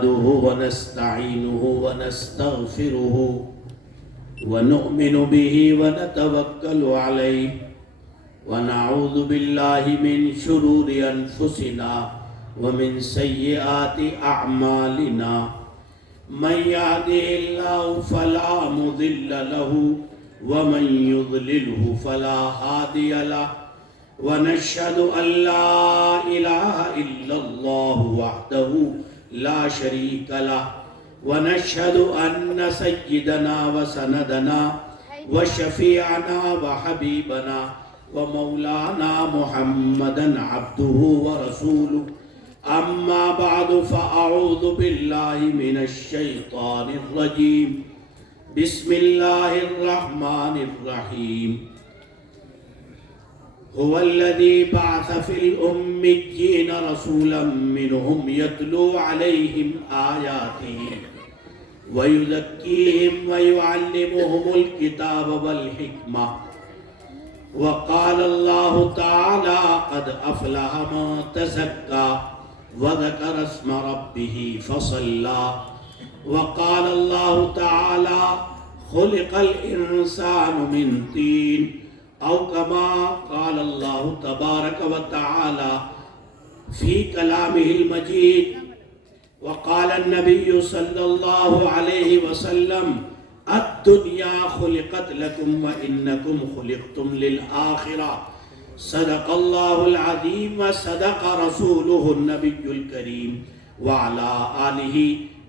نحمده ونستعينه ونستغفره ونؤمن به ونتوكل عليه ونعوذ بالله من شرور أنفسنا ومن سيئات أعمالنا من يهده الله فلا مضل له ومن يضلله فلا هادي له ونشهد أن لا إله إلا الله وحده لا شريك له ونشهد أن سيدنا وسندنا وشفيعنا وحبيبنا ومولانا محمدا عبده ورسوله أما بعد فأعوذ بالله من الشيطان الرجيم بسم الله الرحمن الرحيم هو الذي بعث في الأميين رسولا منهم يتلو عليهم آياته ويزكيهم ويعلمهم الكتاب والحكمة وقال الله تعالى قد أفلح من تزكى وذكر اسم ربه فصلى وقال الله تعالى خلق الإنسان من طين أو كما قال الله تبارك وتعالى في كلامه المجيد وقال النبي صلى الله عليه وسلم الدنيا خلقت لكم وإنكم خلقتم للآخرة صدق الله العظيم وصدق رسوله النبي الكريم وعلى آله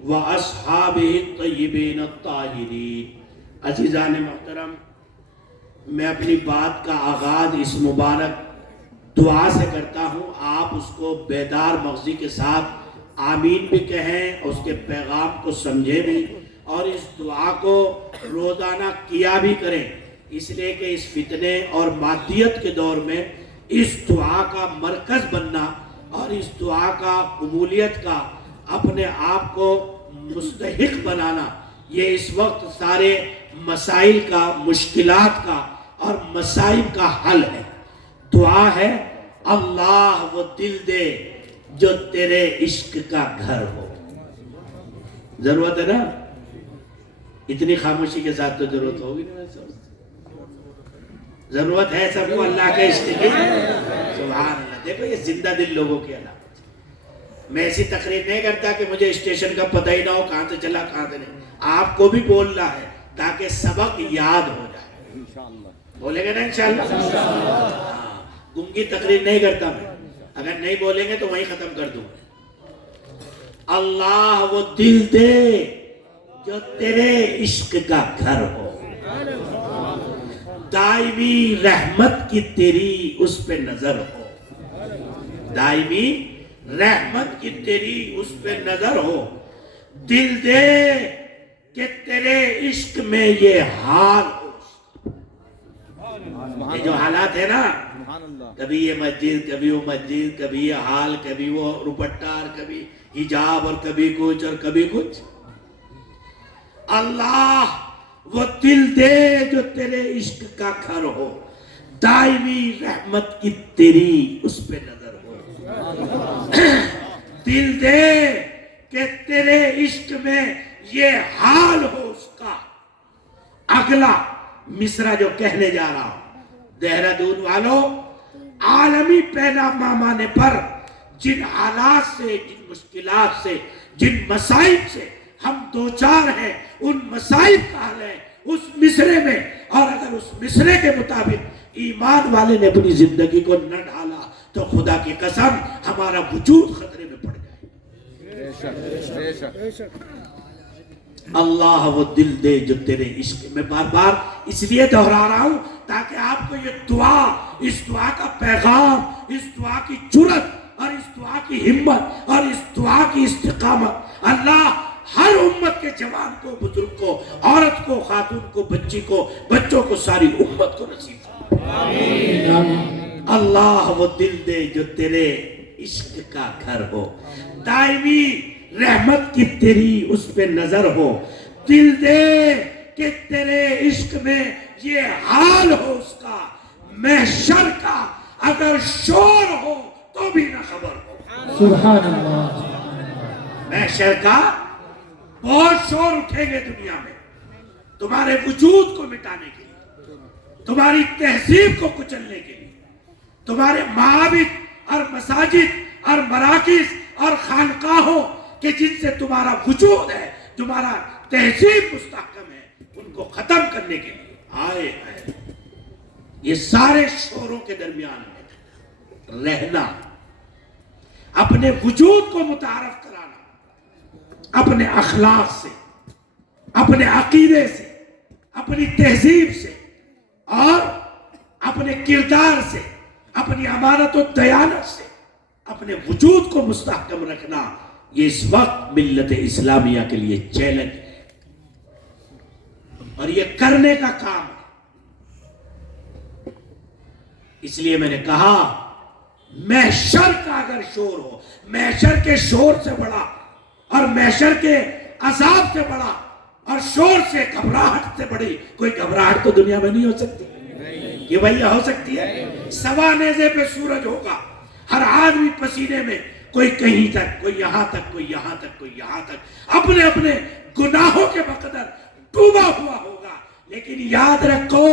وأصحابه الطيبين الطاهرين عزیزان محترم، میں اپنی بات کا آغاز اس مبارک دعا سے کرتا ہوں. آپ اس کو بیدار مغزی کے ساتھ آمین بھی کہیں، اس کے پیغام کو سمجھے بھی، اور اس دعا کو روزانہ کیا بھی کریں، اس لیے کہ اس فتنے اور مادیت کے دور میں اس دعا کا مرکز بننا اور اس دعا کا قبولیت کا اپنے آپ کو مستحق بنانا، یہ اس وقت سارے مسائل کا، مشکلات کا اور مصائب کا حل ہے. دعا ہے اللہ وہ دل دے جو تیرے عشق کا گھر ہو. ضرورت ہے نا؟ اتنی خاموشی کے ساتھ تو ضرورت ہوگی نا. ضرورت ہے سب کو اللہ کے عشق کی. سبحان اللہ. دیکھو یہ زندہ دل لوگوں کی علامت. میں ایسی تقریر نہیں کرتا کہ مجھے اسٹیشن کا پتہ ہی نہ ہو کہاں سے چلا کہاں سے نہیں. آپ کو بھی بولنا ہے تاکہ سبق یاد ہو جائے. بولیں گے نا انشاءاللہ؟ گنگی تقریر نہیں کرتا میں. اگر نہیں بولیں گے تو وہیں ختم کر دوں. اللہ وہ دل دے جو تیرے عشق کا گھر ہو، دائمی رحمت کی تیری اس پہ نظر ہو. دائمی رحمت کی تیری اس پہ نظر ہو. دل دے کہ تیرے عشق میں یہ حال ہو. یہ جو حالات ہے نا، کبھی یہ مسجد، کبھی وہ مسجد، کبھی یہ حال، کبھی وہ روپٹار، کبھی حجاب، اور کبھی کچھ اور کبھی کچھ. اللہ وہ دل دے جو تیرے عشق کا گھر ہو، دائمی رحمت کی تیری اس پہ نظر ہو. دل دے کہ تیرے عشق میں یہ حال ہو اس کا. اگلا مصرع جو کہنے جا رہا ہوں، دہرادون والوں، عالمی پیغام آنے پر جن حالات سے، جن مشکلات سے، جن مصائب سے ہم دوچار ہیں، ان مصائب کا حل ہے اس مصرے میں. اور اگر اس مصرے کے مطابق ایمان والے نے اپنی زندگی کو نہ ڈھالا تو خدا کی قسم ہمارا وجود خطرے میں پڑ جائے. اللہ وہ دل دے جو تیرے عشق. میں بار بار اس لیے دہرا رہا ہوں تاکہ آپ کو یہ دعا، اس دعا کا پیغام، اس دعا کی جرأت اور اس دعا کی ہمت اور اس دعا کی استقامت اللہ ہر امت کے جوان کو، بزرگ کو، عورت کو، خاتون کو، بچی کو، بچوں کو، ساری امت کو نصیب فرمائے. اللہ وہ دل دے جو تیرے عشق کا گھر ہو، دائمی رحمت کی تیری اس پہ نظر ہو. دل دے کہ تیرے عشق میں یہ حال ہو اس کا. محشر کا اگر شور ہو تو بھی نہ خبر ہو. سبحان اللہ. محشر کا بہت شور اٹھیں گے دنیا میں تمہارے وجود کو مٹانے کے لیے، تمہاری تہذیب کو کچلنے کے لیے، تمہارے معابد اور مساجد اور مراکز اور خانقاہوں کہ جن سے تمہارا وجود ہے، تمہارا تہذیب مستحکم ہے، ان کو ختم کرنے کے لیے آئے ہیں۔ یہ سارے شوروں کے درمیان میں رہنا، اپنے وجود کو متعارف کرانا، اپنے اخلاق سے، اپنے عقیدے سے، اپنی تہذیب سے اور اپنے کردار سے، اپنی امانت و دیانت سے اپنے وجود کو مستحکم رکھنا، یہ اس وقت ملت اسلامیہ کے لیے چیلنج ہے اور یہ کرنے کا کام ہے۔ اس لیے میں نے کہا محشر کا اگر شور ہو، محشر کے شور سے بڑا اور محشر کے عذاب سے بڑا اور شور سے، گھبراہٹ سے بڑی کوئی گھبراہٹ تو دنیا میں نہیں ہو سکتی۔ یہ بھیا ہو سکتی ہے؟ سوا نیزے پہ سورج ہوگا، ہر آدمی پسینے میں، کوئی کہیں تک، کوئی یہاں تک، کوئی یہاں تک، کوئی یہاں تک، اپنے اپنے گناہوں کے بقدر ڈوبا ہوا ہوگا۔ لیکن یاد رکھو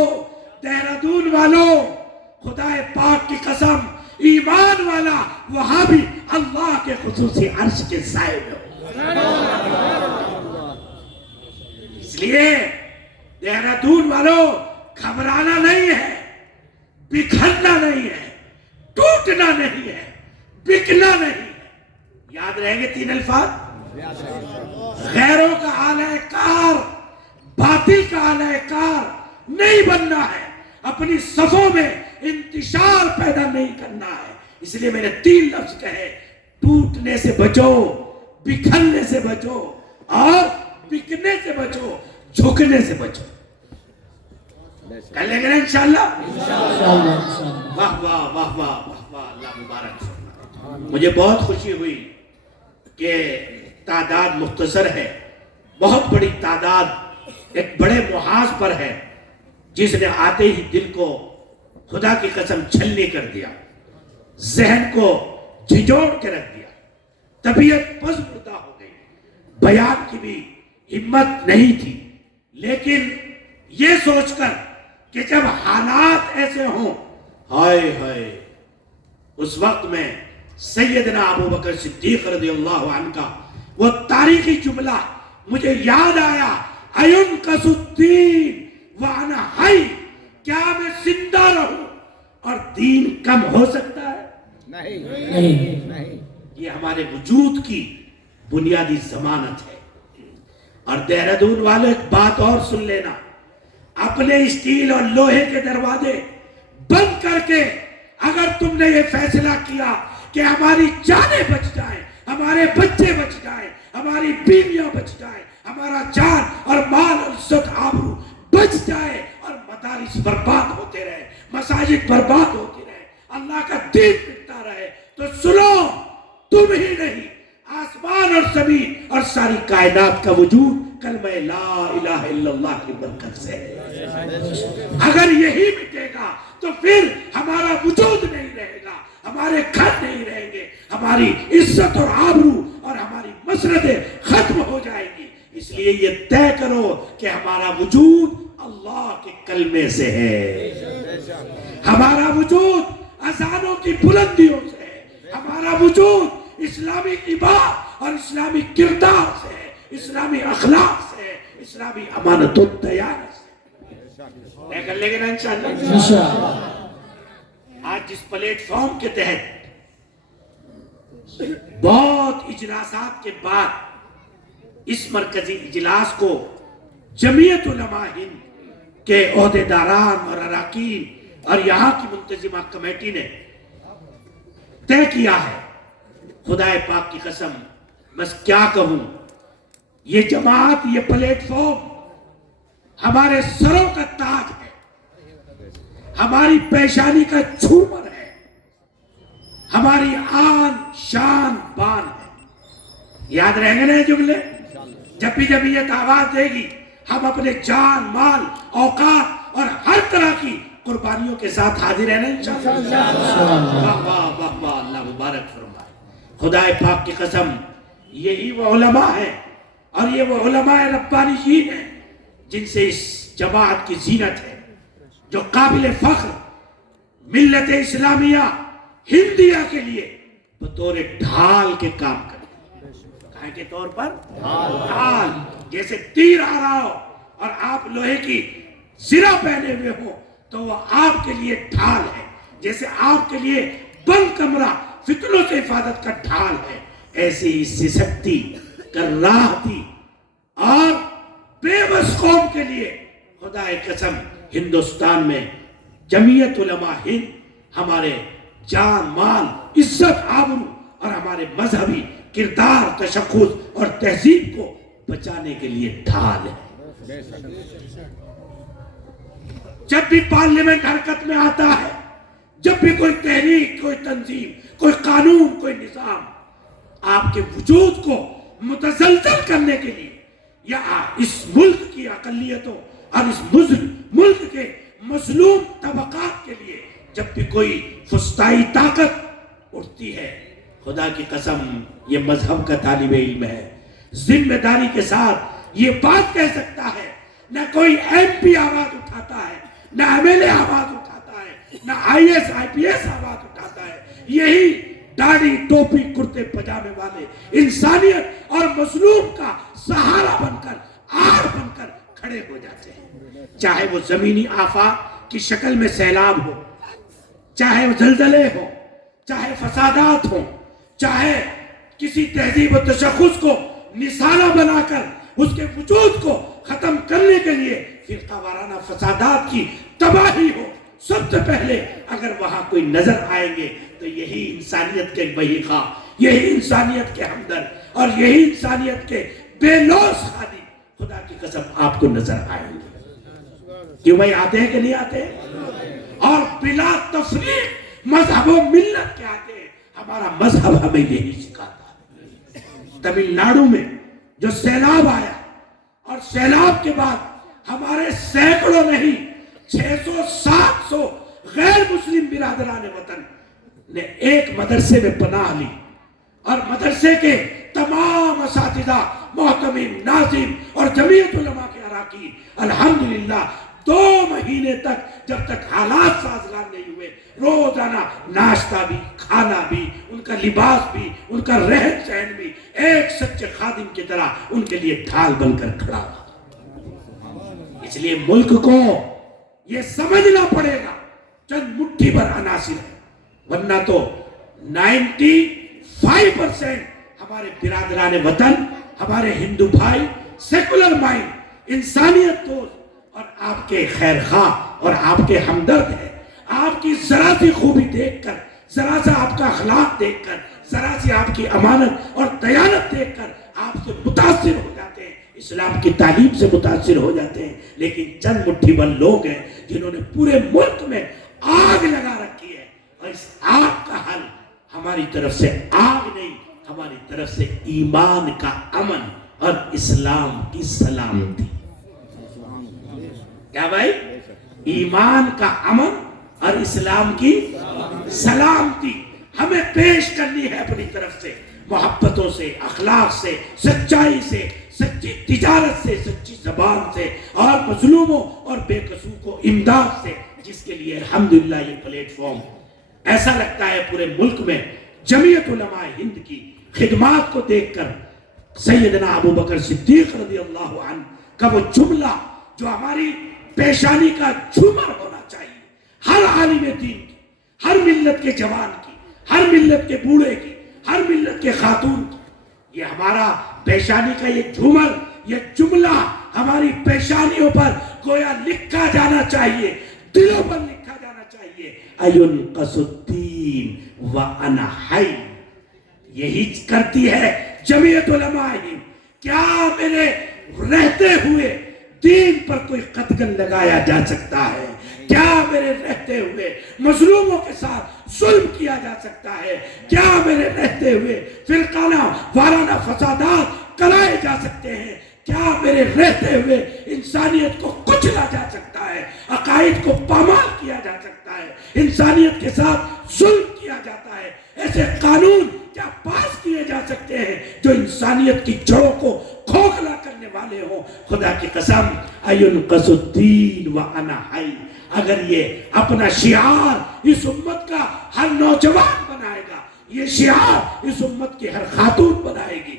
دہرادون والوں، خدا پاک کی قسم، ایمان والا وہاں بھی اللہ کے خصوصی عرش کے سائے میں ہو۔ اس لیے دہرادون والوں، گھبرانا نہیں ہے، بکھرنا نہیں ہے، ٹوٹنا نہیں ہے، بکنا نہیں ہے۔ یاد رہیں گے تین الفاظ؟ غیروں کا آلہ کار، باطل کا آلہ کار نہیں بننا ہے، اپنی صفوں میں انتشار پیدا نہیں کرنا ہے۔ اس لیے میں نے تین لفظ کہے، ٹوٹنے سے بچو، بکھرنے سے بچو اور بکنے سے بچو، جھکنے سے بچو۔ کر لیں گے نا انشاءاللہ؟ واہ واہ واہ واہ واہ، اللہ مبارک فرمائے۔ مجھے بہت خوشی ہوئی کہ تعداد مختصر ہے، بہت بڑی تعداد ایک بڑے محاذ پر ہے، جس نے آتے ہی دل کو خدا کی قسم چھلنی کر دیا، ذہن کو جھنجھوڑ کے رکھ دیا، طبیعت پزمردہ ہو گئی، بیان کی بھی ہمت نہیں تھی۔ لیکن یہ سوچ کر کہ جب حالات ایسے ہوں، ہائے ہائے، اس وقت میں سیدنا ابو بکر صدیق رضی اللہ عنہ کا وہ تاریخی جملہ مجھے یاد آیا، اَيُنْقَصُ الدِّينُ وَأَنَا حَيٌّ، کیا میں زندہ رہوں اور دین کم ہو سکتا ہے؟ نہیں۔ یہ ہمارے وجود کی بنیادی ضمانت ہے۔ اور دہرادون والے ایک بات اور سن لینا، اپنے اسٹیل اور لوہے کے دروازے بند کر کے اگر تم نے یہ فیصلہ کیا کہ ہماری جانیں بچ جائیں، ہمارے بچے بچ جائیں، ہماری بیویاں بچ جائیں، ہمارا جان اور مال اور عزت آبرو بچ جائے اور مدارس برباد ہوتے رہے، مساجد برباد ہوتی رہے، اللہ کا دین مٹتا رہے، تو سنو، تم ہی نہیں، آسمان اور زمین اور ساری کائنات کا وجود کلمہ لا الہ الا اللہ کی برکت سے ہے۔ اگر یہی مٹے گا تو پھر ہمارا وجود نہیں رہے گا، ہمارے گھر نہیں رہیں گے، ہماری عزت اور آبرو اور ہماری مسردیں ختم ہو جائیں گی۔ اس لیے یہ طے کرو کہ ہمارا وجود اللہ کے کلمے سے ہے، ہمارا وجود اذانوں کی بلندیوں سے ہے، ہمارا وجود اسلامی عبادت اور اسلامی کردار سے ہے، اسلامی اخلاق سے ہے، اسلامی امانت و دیانت سے۔ طے کر لیں گے نا انشاءاللہ؟ آج جس پلیٹ فارم کے تحت بہت اجلاسات کے بعد اس مرکزی اجلاس کو جمعیت علماء ہند کے عہدیداران اور اراکین اور یہاں کی منتظمہ کمیٹی نے طے کیا ہے، خدا پاک کی قسم بس کیا کہوں، یہ جماعت، یہ پلیٹ فارم ہمارے سروں کا تاج ہے، ہماری پیشانی کا جھومر ہے، ہماری آن شان بان ہے۔ یاد رہیں گے نا یہ جملے؟ جب بھی جمعیت آواز دے گی، ہم اپنے جان، مال، اوقات اور ہر طرح کی قربانیوں کے ساتھ حاضر ہیں نا انشاءاللہ؟ واہ واہ واہ واہ، اللہ مبارک فرمائے۔ خدا پاک کی قسم یہی وہ علماء ہیں اور یہ وہ علماء ربانیین ہیں جن سے اس جماعت کی زینت ہے، جو قابل فخر ملت اسلامیہ ہندیہ کے لیے بطور ڈھال کے کام کرتے ہیں۔ کہاں کے طور پر ڈھال، جیسے تیر آ رہا ہو اور آپ لوہے کی زرہ پہنے ہوئے ہو تو وہ آپ کے لیے ڈھال ہے، جیسے آپ کے لیے بند کمرہ فتنوں سے حفاظت کا ڈھال ہے، ایسی ہی سسکتی کراہتی اور بے بس قوم کے لیے خدا قسم ہندوستان میں جمعیت علماء ہند ہمارے جان مال عزت آبرو اور ہمارے مذہبی کردار تشخص اور تہذیب کو بچانے کے لیے ڈھال ہے۔ جب بھی پارلیمنٹ حرکت میں آتا ہے، جب بھی کوئی تحریک، کوئی تنظیم، کوئی قانون، کوئی نظام آپ کے وجود کو متزلزل کرنے کے لیے یا اس ملک کی اقلیتوں اور اس ملک کے مظلوم طبقات کے لیے جب بھی کوئی فسطائی طاقت اٹھتی ہے، خدا کی قسم یہ مذہب کا طالب علم ہے، ذمہ داری کے ساتھ یہ بات کہہ سکتا ہے، نہ کوئی ایم پی آواز اٹھاتا ہے، نہ ایم ایل اے آواز اٹھاتا ہے، نہ I S I P S آواز اٹھاتا ہے، یہی داڑھی ٹوپی کرتے پجامے والے انسانیت اور مظلوم کا سہارا بن کر آڑ بن کر کھڑے ہو جاتے ہیں، چاہے وہ زمینی آفات کی شکل میں سیلاب ہو، چاہے وہ زلزلے ہو، چاہے فسادات ہو، چاہے کسی تہذیب و تشخص کو نشانہ بنا کر اس کے وجود کو ختم کرنے کے لیے فرقہ وارانہ فسادات کی تباہی ہو، سب سے پہلے اگر وہاں کوئی نظر آئیں گے تو یہی انسانیت کے بہی خواہ، یہی انسانیت کے ہمدرد اور یہی انسانیت کے بے لوث خادم خدا کی قسم آپ کو نظر آئیں گے۔ کیوں بھائی آتے ہیں کہ نہیں آتے ہیں؟ اور بلا تفریق مذہب و ملت کے آتے ہیں، ہمارا مذہب ہمیں یہی سکھاتا ہے۔ تمل ناڈو میں جو سیلاب آیا اور سیلاب کے بعد ہمارے سینکڑوں نہیں 600-700 غیر مسلم برادران وطن نے ایک مدرسے میں پناہ لی اور مدرسے کے تمام اساتذہ، محتمم، ناظم اور جمعیت علماء کے اراکین الحمدللہ 2 مہینے تک جب تک حالات سازگار نہیں ہوئے روزانہ ناشتہ بھی، کھانا بھی، ان کا لباس بھی، ان کا رہن سہن بھی ایک سچے خادم کی طرح ان کے لیے ڈھال بن کر کھڑا ہوا۔ اس لیے ملک کو یہ سمجھنا پڑے گا چند مٹھی بھر عناصر ہے، ورنہ تو 95% ہمارے برادران وطن، ہمارے ہندو بھائی سیکولر مائنڈ، انسانیت دوست اور آپ کے خیر خواہ اور آپ کے ہمدرد ہیں، آپ کی ذرا سی خوبی دیکھ کر، ذرا سا آپ کا اخلاق دیکھ کر، ذرا سی آپ کی امانت اور دیانت دیکھ کر آپ سے متاثر ہو جاتے ہیں، اسلام کی تعلیم سے متاثر ہو جاتے ہیں۔ لیکن چند مٹھی بھر لوگ ہیں جنہوں نے پورے ملک میں آگ لگا رکھی ہے، اور اس آگ کا حل ہماری طرف سے آگ نہیں، ہماری طرف سے ایمان کا امن اور اسلام کی سلامتی۔ کیا بھائی؟ ایمان کا امن اور اسلام کی سلامتی ہمیں پیش کرنی ہے اپنی طرف سے، محبتوں سے، اخلاق سے، سچائی سے، سچی تجارت سے، سچی زبان سے، اور مظلوموں اور بے قصور کو امداد سے، جس کے لیے الحمدللہ یہ پلیٹ فارم ایسا لگتا ہے پورے ملک میں جمعیت علماء ہند کی خدمات کو دیکھ کر سیدنا ابو بکر صدیق رضی اللہ عنہ کا وہ جملہ جو ہماری پیشانی کا جھومر ہونا چاہیے، ہر عالم دین کی، ہر ملت کے جوان کی، ہر ملت کے بوڑھے کی، ہر ملت کے خاتون کی، یہ ہمارا پیشانی کا یہ جھومر، یہ جملہ ہماری پیشانیوں پر گویا لکھا جانا چاہیے، دلوں پر لکھا جانا چاہیے، اَيُنْقَصُ الدِّينُ وَأَنَا حَيٌّ۔ یہی کرتی ہے جمعیت علماء ہند۔ کیا میرے رہتے ہوئے دین پر کوئی قدغن لگایا جا سکتا ہے؟ کیا میرے رہتے ہوئے مظلوموں کے ساتھ ظلم کیا جا سکتا ہے؟ کیا میرے رہتے ہوئے فرقانہ وارانہ فسادات کرائے جا سکتے ہیں؟ کیا میرے رہتے ہوئے انسانیت کو کچلا جا سکتا ہے؟ عقائد کو پامال کیا جا سکتا ہے؟ انسانیت کے ساتھ ظلم کیا جاتا ہے؟ ایسے قانون کیا پاس کیے جا سکتے ہیں جو انسانیت کی جڑوں کو کھوکھلا کرنے والے ہوں؟ خدا کی قسم اینقص الدین وانا حی، اگر یہ اپنا شعار اس امت کا ہر نوجوان بنائے گا، یہ شعار اس امت کی ہر خاتون بنائے گی،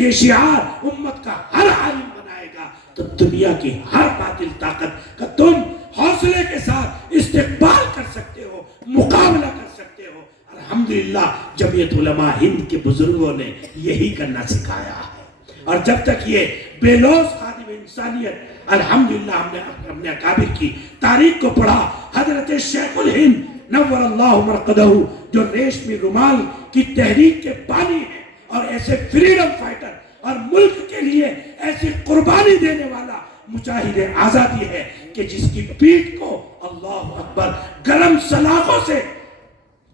یہ شعار امت کا ہر عالم بنائے گا، تو دنیا کی ہر باطل طاقت کا تم حوصلے کے ساتھ استقبال کر سکتے ہو، مقابلہ کر سکتے ہو۔ الحمدللہ جمعیت علماء ہند کے بزرگوں نے یہی کرنا سکھایا ہے، اور جب تک یہ بے لوث خادم انسانیت، الحمدللہ ہم نے اپنے اکابر کی تاریخ کو پڑھا، حضرت شیخ الہند نور اللہ مرقدہ جو ریشمی رومال کی تحریک کے بانی ہیں اور ایسے فریڈم فائٹر اور ملک کے لیے ایسی قربانی دینے والا مجاہد آزادی ہے کہ جس کی پیٹھ کو اللہ اکبر گرم سلاخوں سے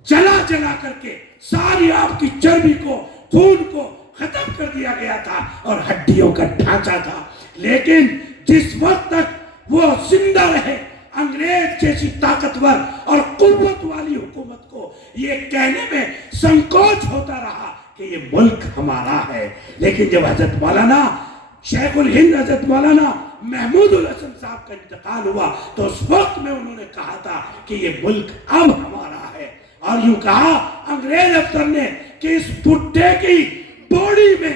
جلا جلا کر کے ساری آپ کی چربی کو، خون کو ختم کر دیا گیا تھا اور ہڈیوں کا ڈھانچہ تھا، لیکن جس وقت تک وہ زندہ رہے انگریز جیسی طاقتور اور قوت والی حکومت کو یہ کہنے میں سنکوچ ہوتا رہا کہ یہ ملک ہمارا ہے، لیکن جب حضرت مولانا شیخ الہند حضرت مولانا محمود الحسن صاحب کا انتقال ہوا تو اس وقت میں انہوں نے کہا تھا کہ یہ ملک اب ہمارا ہے، اور یوں کہا انگریز افسر نے کہ اس بڈھے کی باڈی میں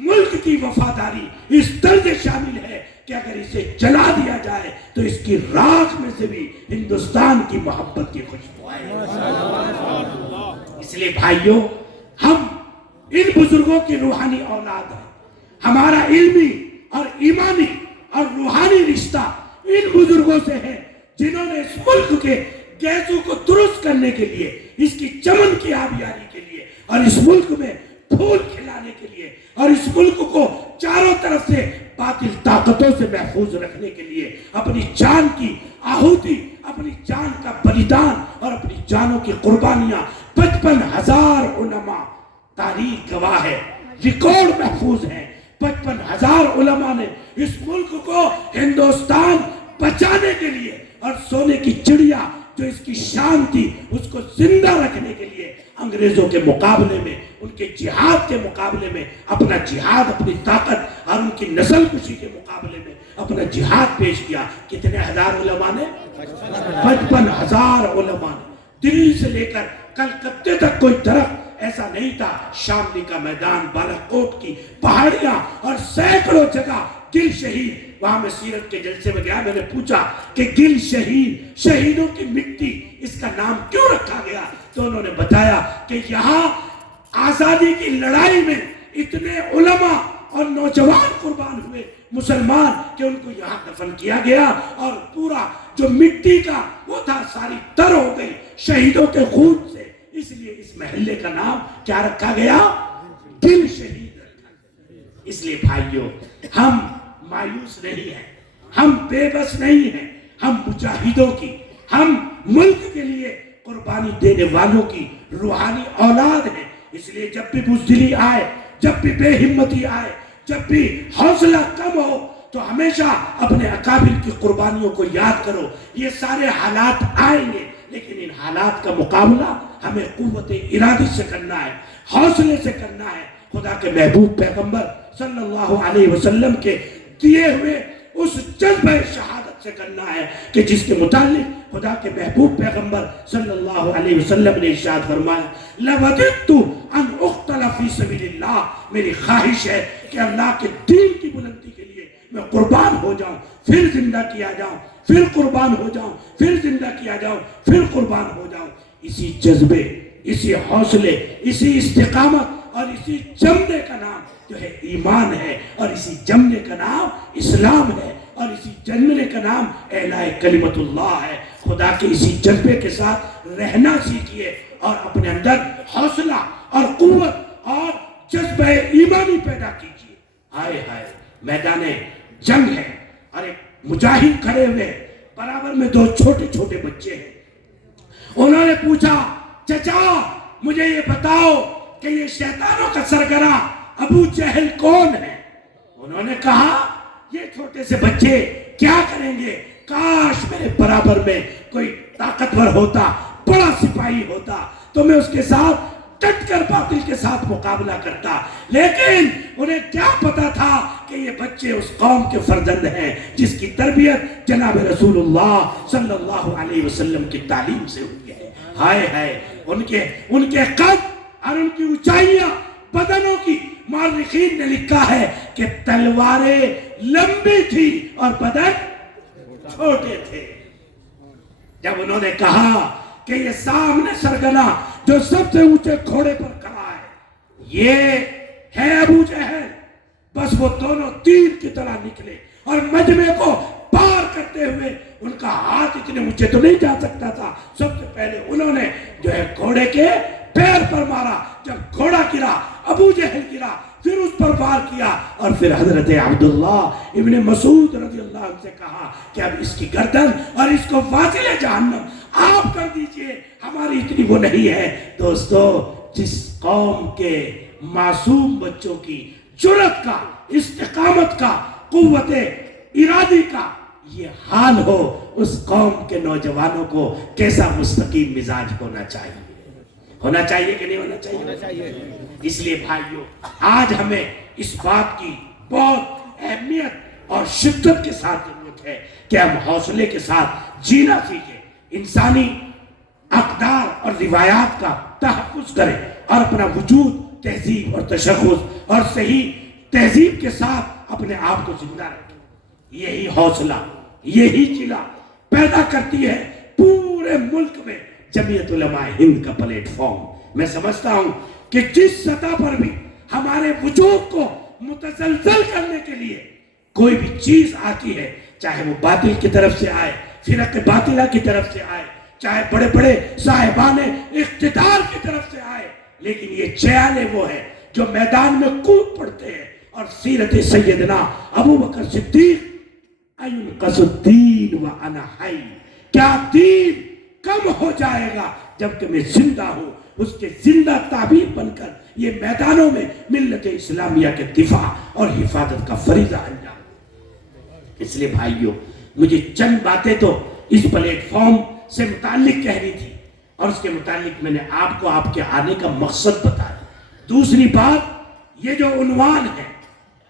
ملک کی وفاداری اس طرح شامل ہے کہ اگر اسے جلا دیا جائے تو اس کی راکھ میں سے بھی ہندوستان کی محبت کی خوشبو آئے۔ اس لیے بھائیوں، ہم ان بزرگوں کی روحانی اولاد ہیں، ہمارا علمی اور ایمانی اور روحانی رشتہ ان بزرگوں سے ہے جنہوں نے اس ملک کے گیسوں کو درست کرنے کے لیے، اس کی چمن کی آبیاری کے لیے اور اس ملک میں پھول کھلانے کے لیے اور اس ملک کو چاروں طرف سے باطل طاقتوں سے محفوظ رکھنے کے لیے اپنی جان کی آہوتی، اپنی جان کا بلیدان اور اپنی جانوں کی قربانیاں 55,000 علماء، تاریخ گواہ ہے، ریکارڈ محفوظ ہیں، 55,000 علماء نے اس ملک کو ہندوستان بچانے کے لیے اور سونے کی چڑیا جو اس کی شان تھی اس کو زندہ رکھنے کے لیے انگریزوں کے مقابلے میں، ان کے جہاد کے مقابلے میں اپنا جہاد، اپنی طاقت اور ان کی نسل کشی کے مقابلے میں اپنا جہاد پیش کیا۔ کتنے ہزار علماء نے؟ 55,000 علماء نے۔ دلی سے لے کر کلکتے تک کوئی درخت ایسا نہیں تھا، شاملی کا میدان، بالاکوٹ کی پہاڑیاں اور سینکڑوں جگہ گل شہید۔ وہاں میں سیرت کے جلسے میں گیا، میں نے پوچھا کہ گل شہید، شہیدوں کی مٹی، اس کا نام کیوں رکھا گیا؟ تو انہوں نے بتایا کہ یہاں آزادی کی لڑائی میں اتنے علماء اور نوجوان قربان ہوئے مسلمان کہ ان کو یہاں دفن کیا گیا، اور پورا جو مٹی کا وہ تھا ساری تر ہو گئی شہیدوں کے خون سے، اس لیے اس محلے کا نام کیا رکھا گیا؟ گل شہید رکھا گیا۔ اس لیے بھائیوں، ہم مایوس نہیں ہیں، ہم بے بس نہیں ہیں، ہم مجاہدوں کی، ہم ملک کے لیے قربانی دینے والوں کی روحانی اولاد ہیں۔ اس لیے جب بھی بزدلی آئے، جب بھی بے ہمتی آئے، جب بھی حوصلہ کم ہو تو ہمیشہ اپنے اکابر کی قربانیوں کو یاد کرو۔ یہ سارے حالات آئیں گے، لیکن ان حالات کا مقابلہ ہمیں قوت ارادی سے کرنا ہے، حوصلے سے کرنا ہے، خدا کے محبوب پیغمبر صلی اللہ علیہ وسلم کے دیے ہوئے اس جذبہ شہادت سے کرنا ہے کہ جس کے متعلق خدا کے محبوب پیغمبر صلی اللہ علیہ وسلم نے ارشاد فرمایا، لَوَدِدْتُ أَنْ أُقْتَلَ فِي سَبِيلِ اللَّهِ، میری خواہش ہے کہ اللہ کے دین کی بلندی کے لیے میں قربان ہو جاؤں، پھر زندہ کیا جاؤں، پھر قربان ہو جاؤں، پھر زندہ کیا جاؤں، پھر قربان ہو جاؤں۔ اسی جذبے، اسی حوصلے، اسی استقامت اور اسی جمنے کا نام جو ہے ایمان ہے، اور اسی جمنے کا نام اسلام ہے، اور اسی جمنے کا نام اعلاء کلمت اللہ ہے۔ خدا کے اسی جذبے کے ساتھ رہنا سیکھیے اور اپنے اندر حوصلہ اور قوت اور جذبہ ایمانی پیدا کیجیے۔ ہائے ہائے، میدان جنگ ہے اور ایک مجاہد کھڑے ہوئے، برابر میں دو چھوٹے چھوٹے بچے ہیں۔ انہوں نے پوچھا، چچا مجھے یہ بتاؤ کہ یہ شیطانوں کا سرگراں ابو جہل کون ہے؟ انہوں نے کہا، یہ چھوٹے سے بچے کیا کریں گے؟ کاش میرے برابر میں کوئی طاقتور ہوتا، بڑا سپاہی ہوتا تو میں اس کے ساتھ ڈٹ کر باطل کے ساتھ مقابلہ کرتا، لیکن انہیں کیا پتا تھا کہ یہ بچے اس قوم کے فرزند ہیں جس کی تربیت جناب رسول اللہ صلی اللہ علیہ وسلم کی تعلیم سے ہوئی ہے۔ ہائے ہائے، ان کے قد اور ان کی اونچائیاں، بدنوں کی، مورخین نے لکھا ہے کہ تلواریں لمبی تھی اور بدن چھوٹے تھے۔ جب انہوں نے کہا کہ یہ سامنے سرگنا جو سب سے اونچے گھوڑے پر کھڑا ہے یہ ہے ابو جہل، بس وہ دونوں تیر کی طرح نکلے اور مجمع کو پار کرتے ہوئے ان کا ہاتھ اتنے اونچے تو نہیں جا سکتا تھا، سب سے پہلے انہوں نے جو ہے گھوڑے کے پیر پر مارا، جب گھوڑا گرا، ابو جہل گرا، پھر اس پر وار کیا، اور پھر حضرت عبداللہ ابن مسعود رضی اللہ عنہ سے کہا کہ اب اس کی گردن اور اس کو واصل جہنم آپ کر دیجئے، ہماری اتنی وہ نہیں ہے۔ دوستو، جس قوم کے معصوم بچوں کی جرأت کا، استقامت کا، قوت ارادی کا یہ حال ہو، اس قوم کے نوجوانوں کو کیسا مستقیم مزاج ہونا چاہیے؟ ہونا چاہیے کہ نہیں ہونا چاہیے؟ ہونا چاہیے۔ اس لیے بھائیوں، آج ہمیں اس بات کی بہت اہمیت اور شدت کے ساتھ ضرورت ہے کہ ہم حوصلے کے ساتھ جینا سیکھیں، انسانی اقدار اور روایات کا تحفظ کریں اور اپنا وجود، تہذیب اور تشخص اور صحیح تہذیب کے ساتھ اپنے آپ کو زندہ رکھیں۔ یہی حوصلہ، یہی چلا پیدا کرتی ہے پورے ملک میں جمعیت علماء ہند کا پلیٹ فارم۔ میں سمجھتا ہوں کہ جس سطح پر بھی ہمارے وجود کو متزلزل کرنے کے لیے کوئی بھی چیز آتی ہے، چاہے وہ باطل کی طرف سے آئے، فرق باطلہ کی طرف سے آئے، چاہے بڑے بڑے صاحبان اقتدار کی طرف سے آئے، لیکن یہ چیالے وہ ہیں جو میدان میں کود پڑتے ہیں اور سیرت سیدنا ابو بکر صدیق اینقص الدین وانا حی، کیا دین کم ہو جائے گا جبکہ میں زندہ ہوں، اس کے زندہ تعبیر بن کر یہ میدانوں میں ملت اسلامیہ کے دفاع اور حفاظت کا فریضہ انجام۔ اس لیے بھائیوں، مجھے چند باتیں تو اس پلیٹ فارم سے متعلق کہنی تھی، اور اس کے متعلق میں نے آپ کو آپ کے آنے کا مقصد بتایا۔ دوسری بات، یہ جو عنوان ہے،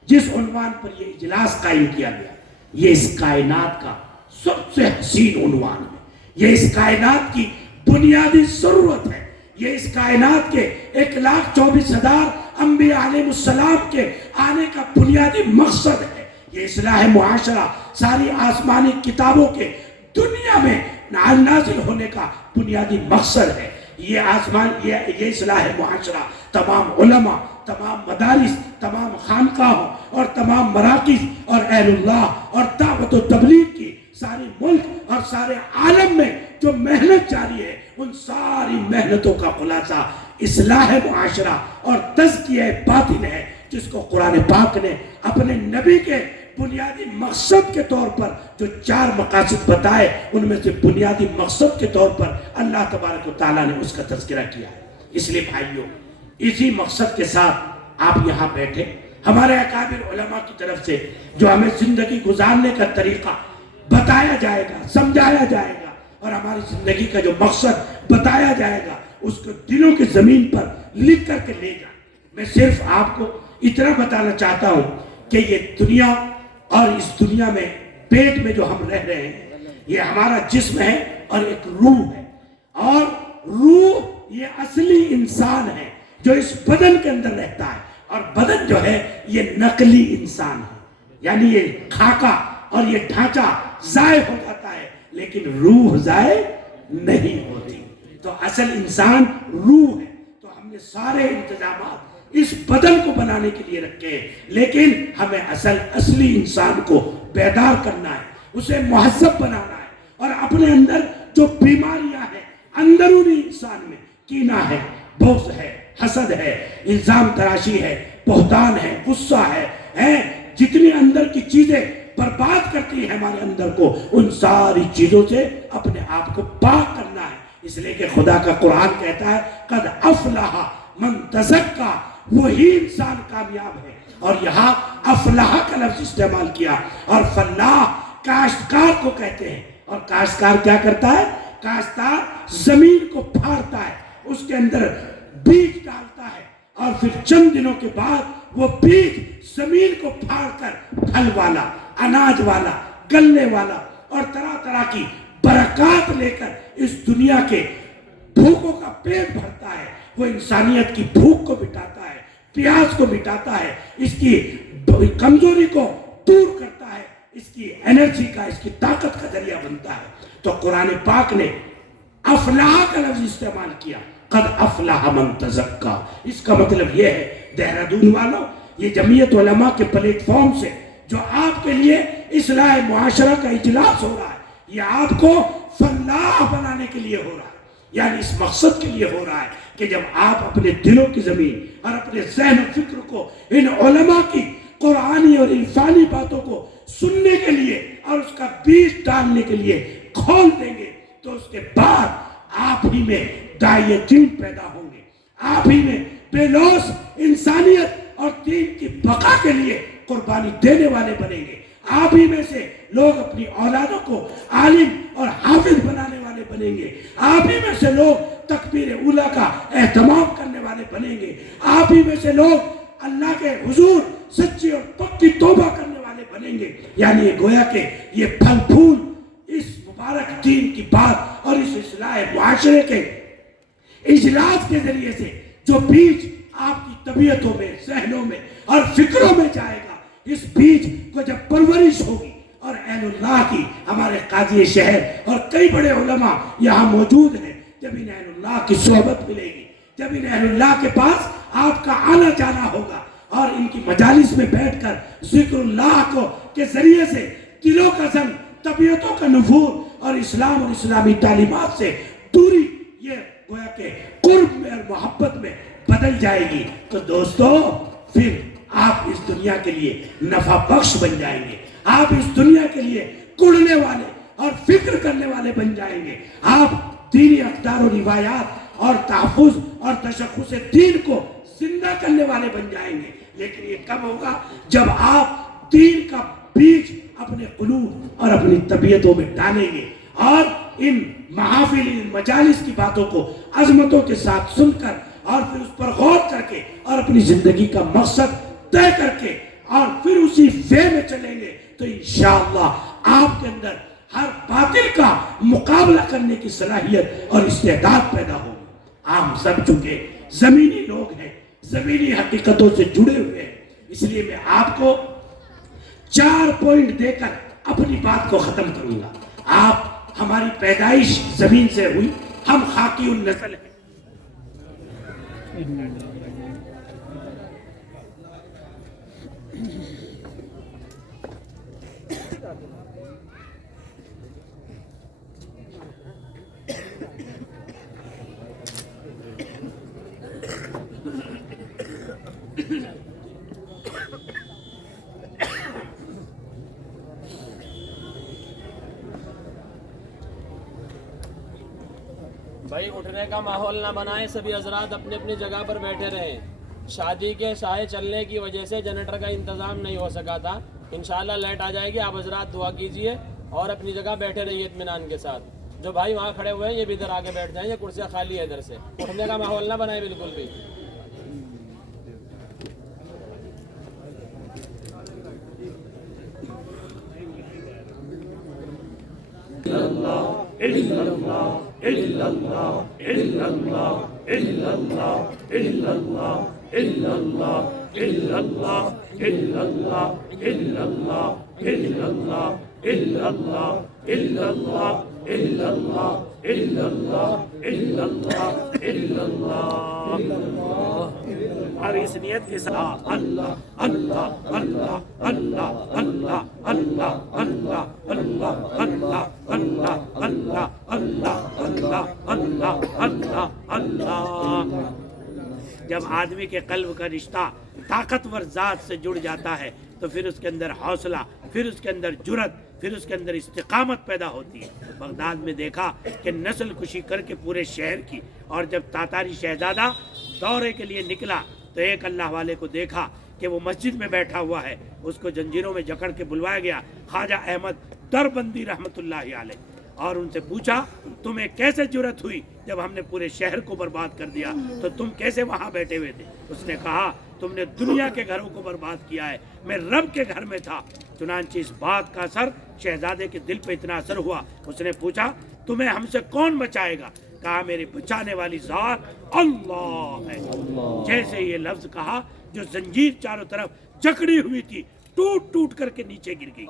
جس عنوان پر یہ اجلاس قائم کیا گیا، یہ اس کائنات کا سب سے حسین عنوان ہے، یہ اس کائنات کی بنیادی ضرورت ہے، یہ اس کائنات کے 1,24,000 انبیاء علیہ السلام کے آنے کا بنیادی مقصد ہے۔ یہ اصلاح معاشرہ ساری آسمانی کتابوں کے دنیا میں نازل ہونے کا بنیادی مقصد ہے۔ یہ اصلاح معاشرہ تمام علماء، تمام مدارس، تمام خانقاہوں اور تمام مراکز اور اہل اللہ اور دعوت و تبلیغ کی سارے ملک اور سارے عالم میں جو محنت جاری ہے، ان ساری محنتوں کا خلاصہ اصلاح معاشرہ اور تزکیہ باطن ہے، جس کو قرآن پاک نے اپنے نبی کے بنیادی مقصد کے طور پر جو 4 مقاصد بتائے، ان میں سے بنیادی مقصد کے طور پر اللہ تبارک و تعالیٰ نے اس کا تذکرہ کیا ہے۔ اس لیے بھائیوں، اسی مقصد کے ساتھ آپ یہاں بیٹھے، ہمارے اکابر علماء کی طرف سے جو ہمیں زندگی گزارنے کا طریقہ بتایا جائے گا، سمجھایا جائے گا، اور ہماری زندگی کا جو مقصد بتایا جائے گا، اس کو دلوں کی زمین پر لکھ کر کے لے جائیں۔ میں صرف آپ کو اتنا بتانا چاہتا ہوں کہ یہ دنیا اور اس دنیا میں پیٹ میں جو ہم رہ رہے ہیں، یہ ہمارا جسم ہے اور ایک روح ہے، اور روح یہ اصلی انسان ہے جو اس بدن کے اندر رہتا ہے، اور بدن جو ہے یہ نقلی انسان ہے، یعنی یہ خاکہ اور یہ ڈھانچہ ضائع ہو جاتا ہے لیکن روح ضائع نہیں ہوتی۔ تو اصل انسان روح ہے۔ تو ہم نے سارے انتظامات اس بدن کو بنانے کے لیے رکھے ہیں، لیکن ہمیں اصلی انسان کو بیدار کرنا ہے، اسے مہذب بنانا ہے، اور اپنے اندر جو بیماریاں ہیں اندرونی انسان میں، کینہ ہے، بغض ہے، حسد ہے، الزام تراشی ہے، بہتان ہے، غصہ ہے، جتنی اندر کی چیزیں برباد کرتی ہیں ہمارے اندر کو، ان ساری چیزوں سے اپنے آپ کو پاک کرنا ہے۔ اس لیے کہ خدا کا قرآن کہتا ہے قد افلح من تزکا، وہی انسان کامیاب ہے، اور یہاں افلح کا لفظ استعمال کیا، اور فلاح کاشتکار کو کہتے ہیں، اور کاشتکار کیا کرتا ہے؟ کاشتکار زمین کو پھاڑتا ہے، اس کے اندر بیج ڈالتا ہے اور پھر چند دنوں کے بعد وہ بیج زمین کو پھاڑ کر پھل والا، اناج والا، گلنے والا اور طرح طرح کی برکات لے کر اس دنیا کے بھوکوں کا پیٹ بھرتا ہے. وہ انسانیت کی بھوک کو مٹاتا ہے، پیاس کو مٹاتا ہے، اس کی کمزوری کو دور کرتا ہے، اس کی انرجی کا، اس کی طاقت کا ذریعہ بنتا ہے. تو قرآن پاک نے افلاح کا لفظ استعمال کیا، قد افلح من تزکا. اس کا مطلب یہ ہے دہرادون والوں، یہ جمعیت علماء کے پلیٹ فارم سے جو آپ کے لیے اصلاح معاشرہ کا اجلاس ہو رہا ہے، یہ آپ کو فلاح بنانے کے لیے ہو رہا ہے. یعنی اس مقصد کے لیے ہو رہا ہے کہ جب آپ اپنے دلوں کی زمین اور اپنے ذہن و فکر کو ان علماء کی قرآنی اور عرفانی باتوں کو سننے کے لیے اور اس کا بیج ڈالنے کے لیے کھول دیں گے، تو اس کے بعد آپ ہی میں داعی دین پیدا ہوں گے، آپ ہی میں بے لوث انسانیت اور دین کی بقا کے لیے قربانی دینے والے بنیں گے. آپ ہی میں سے لوگ اپنی اولادوں کو عالم اور حافظ بنانے والے بنیں گے. آپ ہی میں سے لوگ تکبیر اولیٰ کا اہتمام کرنے والے بنیں گے. آپ ہی میں سے لوگ اللہ کے حضور سچی اور پکی توبہ کرنے والے بنیں گے. یعنی یہ گویا کہ یہ پھل پھول اس مبارک دین کی بات اور اس اصلاح معاشرے کے اجلاس کے ذریعے سے جو بیج آپ کی طبیعتوں میں، ذہنوں میں اور فکروں میں جائے گا، اس بیج کو جب پرورش ہوگی اور اہل اللہ کی، ہمارے قاضی شہر اور کئی بڑے علماء یہاں موجود ہیں، جب ان اہل اللہ کی صحبت ملے گی، جب ان اہل اللہ کے پاس آپ کا آنا جانا ہوگا اور ان کی مجالس میں بیٹھ کر ذکر اللہ کو کے ذریعے سے دلوں کا زنگ، طبیعتوں کا نفور اور اسلام اور اسلامی تعلیمات سے دوری یہ گویا کہ قرب میں اور محبت میں بدل جائے گی، تو دوستو پھر آپ اس دنیا کے لیے نفع بخش بن جائیں گے. آپ اس دنیا کے لیے کڑنے والے اور فکر کرنے والے بن جائیں گے. آپ دینی اقدار و روایات اور تحفظ اور تشخص دین کو زندہ کرنے والے بن جائیں گے. لیکن یہ کب ہوگا؟ جب آپ دین کا بیج اپنے قلوب اور اپنی طبیعتوں میں ڈالیں گے اور ان محافل، ان مجالس کی باتوں کو عظمتوں کے ساتھ سن کر اور پھر اس پر غور کر کے اور اپنی زندگی کا مقصد طے کر کے اور پھر اسی وے میں چلیں گے، تو انشاءاللہ آپ کے اندر ہر باطل کا مقابلہ کرنے کی صلاحیت اور استعداد پیدا ہوگی. آپ سب چونکہ زمینی لوگ ہیں، زمینی حقیقتوں سے جڑے ہوئے ہیں، اس لیے میں آپ کو 4 پوائنٹ دے کر اپنی بات کو ختم کروں گا. آپ، ہماری پیدائش زمین سے ہوئی، ہم خاکی النسل ہیں. بھائی اٹھنے کا ماحول نہ بنائیں، سبھی حضرات اپنی اپنی جگہ پر بیٹھے رہیں. شادی کے سائے چلنے کی وجہ سے جنریٹر کا انتظام نہیں ہو سکا تھا. انشاءاللہ لائٹ آ جائے گی. آپ حضرات دعا کیجئے اور اپنی جگہ بیٹھے رہیے اطمینان کے ساتھ. جو بھائی وہاں کھڑے ہوئے ہیں یہ بھی ادھر آگے بیٹھ جائیں، یہ کرسیاں خالی ہے ادھر سے. اٹھنے کا ماحول نہ بنائیں بالکل بھی. اور اس نیت کے ساتھ اللہ اللہ اللہ اللہ اللہ اللہ اللہ اللہ اللہ اللہ اللہ اللہ اللہ اللہ اللہ. جب آدمی کے قلب کا رشتہ طاقتور ذات سے جڑ جاتا ہے تو پھر اس کے اندر حوصلہ، پھر اس کے اندر جرت، پھر اس کے اندر استقامت پیدا ہوتی ہے. بغداد میں دیکھا کہ نسل کشی کر کے پورے شہر کی، اور جب تاتاری شہزادہ دورے کے لیے نکلا تو ایک اللہ والے کو دیکھا کہ وہ مسجد میں بیٹھا ہوا ہے. اس کو جنجیروں میں جکڑ کے بلوایا گیا. خواجہ احمد دربندی رحمت اللہ علیہ اور ان سے پوچھا تمہیں کیسے جرأت ہوئی جب ہم نے پورے شہر کو برباد کر دیا تو تم کیسے وہاں بیٹھے ہوئے تھے؟ اس نے کہا تم نے دنیا کے گھروں کو برباد کیا ہے، میں رب کے گھر میں تھا۔ چنانچہ اس بات کا اثر شہزادے کے دل پہ اتنا اثر ہوا، اس نے پوچھا تمہیں ہم سے کون بچائے گا؟ کہا میری بچانے والی ذات اللہ ہے۔ جیسے یہ لفظ کہا جو زنجیر چاروں طرف جکڑی ہوئی تھی ٹوٹ ٹوٹ کر کے نیچے گر گئی۔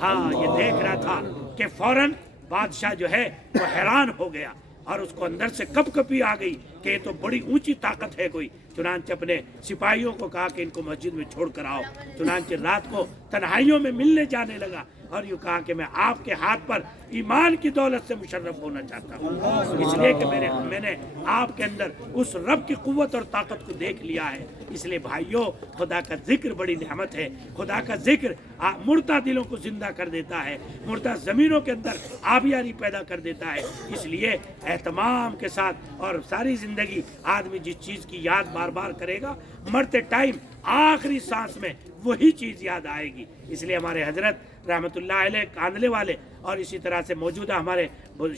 ہاں یہ دیکھ رہا تھا کہ فوراً بادشاہ جو ہے وہ حیران ہو گیا اور اس کو اندر سے کپ کپی آ گئی کہ یہ تو بڑی اونچی طاقت ہے کوئی۔ چنانچہ اپنے سپاہیوں کو کہا کہ ان کو مسجد میں چھوڑ کر آؤ۔ چنانچہ رات کو تنہائیوں میں ملنے جانے لگا اور یوں کہا کہ میں آپ کے ہاتھ پر ایمان کی دولت سے مشرف ہونا چاہتا ہوں، اس لیے کہ میں نے آپ کے اندر اس رب کی قوت اور طاقت کو دیکھ لیا ہے۔ اس لیے بھائیوں خدا کا ذکر بڑی نعمت ہے۔ خدا کا ذکر مردہ دلوں کو زندہ کر دیتا ہے، مردہ زمینوں کے اندر آبیاری پیدا کر دیتا ہے۔ اس لیے اہتمام کے ساتھ اور ساری زندگی آدمی جس چیز کی یاد بار بار کرے گا مرتے ٹائم آخری سانس میں وہی چیز یاد آئے گی۔ اس لیے ہمارے حضرت رحمت اللہ علیہ کاندلے والے اور اسی طرح سے موجودہ ہمارے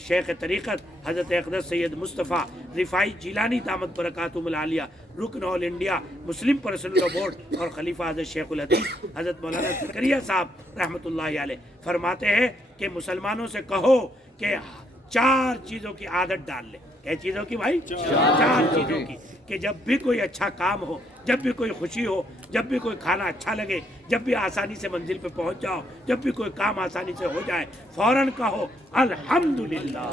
شیخ طریقت حضرت اقدس سید مصطفیٰ رفاعی جیلانی دامت برکاتہم العالیہ رکن آل انڈیا مسلم پرسنل لا بورڈ اور خلیفہ حضرت شیخ الحدیث حضرت مولانا زکریا صاحب رحمت اللہ علیہ فرماتے ہیں کہ مسلمانوں سے کہو کہ 4 چیزوں کی عادت ڈال لے۔ کیا چیزوں کی بھائی؟ 4 چیزوں کی، کہ جب بھی کوئی اچھا کام ہو، جب بھی کوئی خوشی ہو، جب بھی کوئی کھانا اچھا لگے، جب بھی آسانی سے منزل پہ پہنچ جاؤ، جب بھی کوئی کام آسانی سے ہو جائے فوراً کہو الحمدللہ۔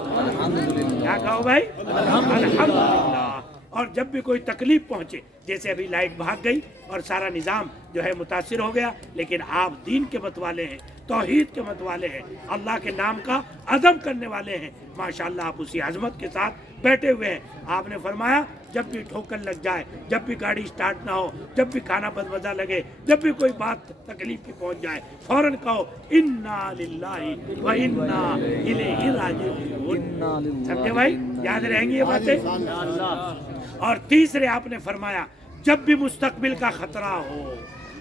کیا کہو بھائی؟ الحمدللہ۔ اور جب بھی کوئی تکلیف پہنچے، جیسے ابھی لائٹ بھاگ گئی اور سارا نظام جو ہے متاثر ہو گیا، لیکن آپ دین کے متوالے ہیں، توحید کے متوالے ہیں، اللہ کے نام کا ادب کرنے والے ہیں، ماشاءاللہ آپ اسی عظمت کے ساتھ بیٹھے ہوئے ہیں۔ آپ نے فرمایا جب بھی ٹھوکر لگ جائے، جب بھی گاڑی سٹارٹ نہ ہو، جب بھی کھانا بدمزہ لگے، جب بھی کوئی بات تکلیف کی پہنچ جائے فوراً کہو انا للہ و انا الیہ راجعون۔ سمجھے بھائی؟ یاد رہیں گی یہ باتیں؟ اور تیسرے آپ نے فرمایا جب بھی مستقبل کا خطرہ ہو،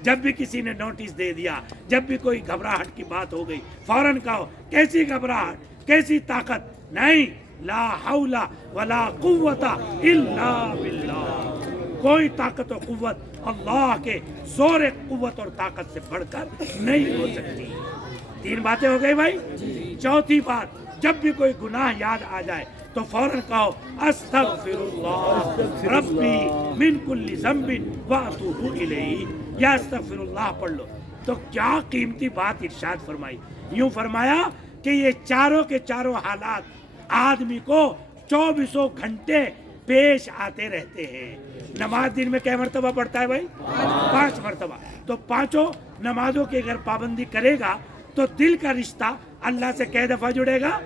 جب بھی کسی نے نوٹس دے دیا، جب بھی کوئی گھبراہٹ کی بات ہو گئی فوراً کہو کیسی گھبراہٹ، کیسی طاقت نہیں، لا حول ولا قوت الا باللہ۔ کوئی طاقت و قوت اللہ کے زور قوت اور طاقت سے بڑھ کر نہیں ہو سکتی۔ 3 باتیں ہو گئی بھائی۔ چوتھی بات، جب بھی کوئی گناہ یاد آ جائے تو فوراً کہو استغفر اللہ ربی من کل ذنب واتوب الیہ، یا استغفر اللہ پڑھ لو۔ تو کیا قیمتی بات ارشاد فرمائی، یوں فرمایا کہ یہ چاروں کے چاروں حالات آدمی کو 24 گھنٹے پیش آتے رہتے ہیں۔ نماز دن میں کئی مرتبہ پڑھتا ہے بھائی؟ 5 مرتبہ۔ تو 5 نمازوں کی اگر پابندی کرے گا تو دل کا رشتہ اللہ سے کئی دفعہ جڑے گا؟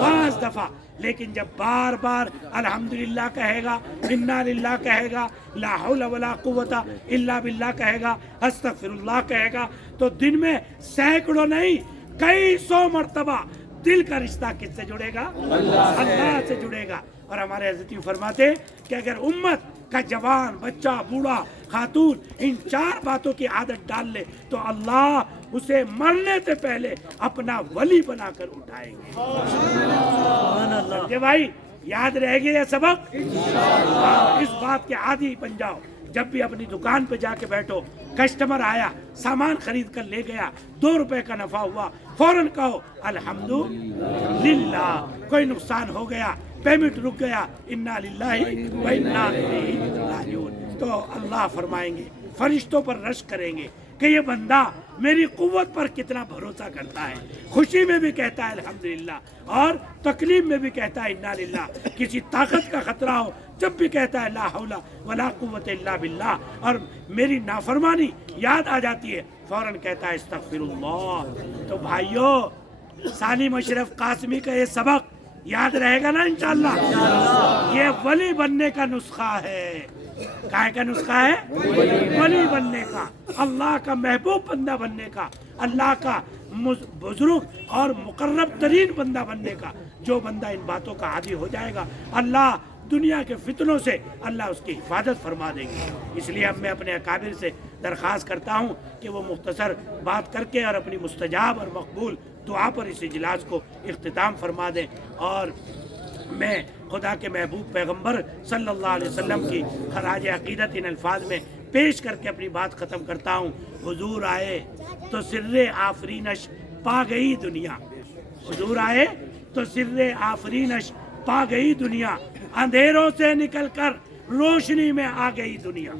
5 دفعہ۔ لیکن جب بار بار الحمدللہ کہے گا، انا للہ کہے گا، لا حول ولا قوت الا باللہ کہے گا، استغفر اللہ کہے گا، تو دن میں سینکڑوں نہیں کئی 100 مرتبہ دل کا رشتہ کس سے جڑے گا؟ اللہ سے جڑے گا۔ اور ہمارے حضرت فرماتے کہ اگر امت کا جوان، بچہ، بوڑھا، خاتون ان 4 باتوں کی عادت ڈال لے تو اللہ اسے مرنے سے پہلے اپنا ولی بنا کر اٹھائیں گے۔ سمجھے بھائی؟ یاد رہے گی یہ سبق؟ اس بات کے عادی بن جاؤ۔ جب بھی اپنی دکان پہ جا کے بیٹھو، کسٹمر آیا، سامان خرید کر لے گیا، 2 روپے کا نفع ہوا، فوراً کہو الحمدللہ۔ کوئی نقصان ہو گیا، پیمنٹ رک گیا، انا للہ و انا الیہ راجعون۔ تو اللہ فرمائیں گے، فرشتوں پر رشک کریں گے کہ یہ بندہ میری قوت پر کتنا بھروسہ کرتا ہے، خوشی میں بھی کہتا ہے الحمدللہ اور تکلیف میں بھی کہتا ہے انا للہ، کسی طاقت کا خطرہ ہو جب بھی کہتا ہے لا حول ولا قوت الا باللہ، اور میری نافرمانی یاد آ جاتی ہے فوراً کہتا ہے استغفر اللہ۔ تو بھائیو سالم اشرف قاسمی کا یہ سبق یاد رہے گا نا انشاءاللہ؟ یہ ولی بننے کا نسخہ ہے۔ کائے کا نسخہ ہے؟ ولی بننے کا، اللہ کا محبوب بندہ بننے کا، اللہ کا بزرگ اور مقرب ترین بندہ بننے کا۔ جو بندہ ان باتوں کا عادی ہو جائے گا اللہ دنیا کے فتنوں سے اللہ اس کی حفاظت فرما دیں گے۔ اس لیے اب میں اپنے اکابر سے درخواست کرتا ہوں کہ وہ مختصر بات کر کے اور اپنی مستجاب اور مقبول دعا پر اس اجلاس کو اختتام فرما دیں، اور میں خدا کے محبوب پیغمبر صلی اللہ علیہ وسلم کی خراج عقیدت ان الفاظ میں پیش کر کے اپنی بات ختم کرتا ہوں۔ حضور آئے تو سر آفرینش پا گئی دنیا، حضور آئے تو سر آفرینش پا گئی دنیا، اندھیروں سے نکل کر روشنی میں آ گئی دنیا،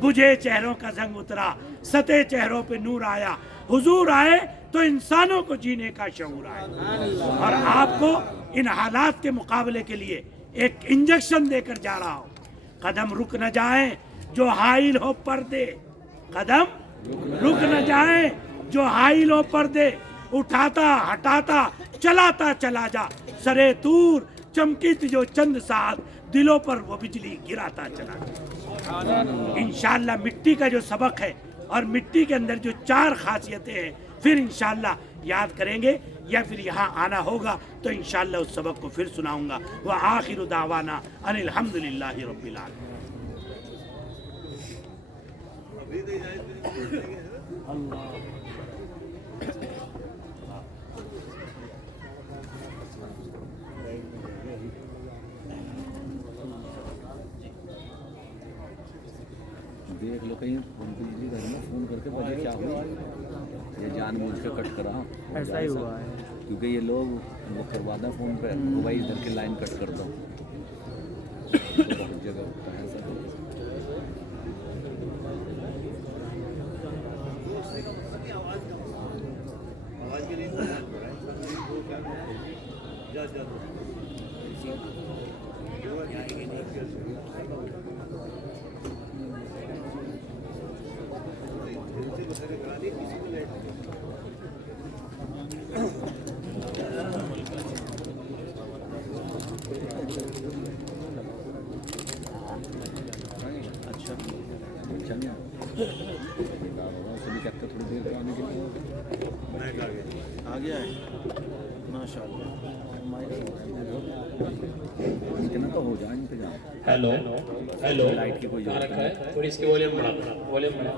بجھے چہروں کا زنگ اترا ستے چہروں پہ نور آیا، حضور آئے تو انسانوں کو جینے کا شعور آیا، اور آپ کو ان حالات کے مقابلے کے لیے ایک انجیکشن دے کر جا رہا ہوں۔ قدم رک نہ جائیں جو حائل ہو پردے، قدم رک نہ جائیں جو حائل ہو پردے، اٹھاتا ہٹاتا چلاتا چلا جا، سرے طور چمکی تھی جو چند ساتھ، دلوں پر وہ بجلی گراتا چلا جا۔ انشاءاللہ مٹی کا جو سبق ہے اور مٹی کے اندر جو 4 خاصیتیں ہیں، پھر انشاءاللہ یاد کریں گے، یا پھر یہاں آنا ہوگا تو انشاءاللہ اس سبق کو پھر سناؤں گا۔ وآخر دعوانا ان الحمدللہ رب العالمین۔ دیکھ لو کہیں بجلی گھر میں فون کر کے وجہ کیا ہوئی، یہ جان بوجھ کے کٹ کرا، ایسا ہی ہوا ہے کیونکہ یہ لوگ کروا دیں فون پہ، بھائی ادھر کی لائن کٹ کر دو، بہت جگہ ہوتا ہے ایسا۔ آ گیا ہے ماشاء اللہ، اتنا تو ہو جائے انتظام۔ ہیلو ہیلو، لائٹ کی کوئی ضرورت نہیں، تھوڑی اس کی والیوم بڑھا، والیوم بڑھا،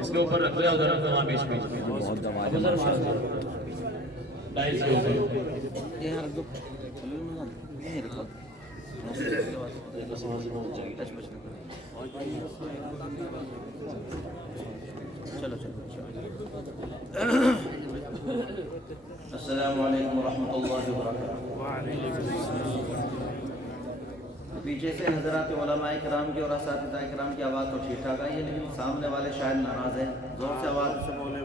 اس کے اوپر رکھ دو، ذرا وہاں بیچ میں بہت دوا ہے ماشاء اللہ۔ لائٹ کے اوپر یہاں رکھ دو، یہیں رکھو، چلو چلو۔ السلام علیکم ورحمۃ اللہ وبرکاتہ۔ پیچھے سے حضرات علماء کرام کی اور اساتذہ کرام کی آواز تو ٹھیک ٹھاک آئی ہے، لیکن سامنے والے شاید ناراض ہیں، زور سے آواز سے بولے۔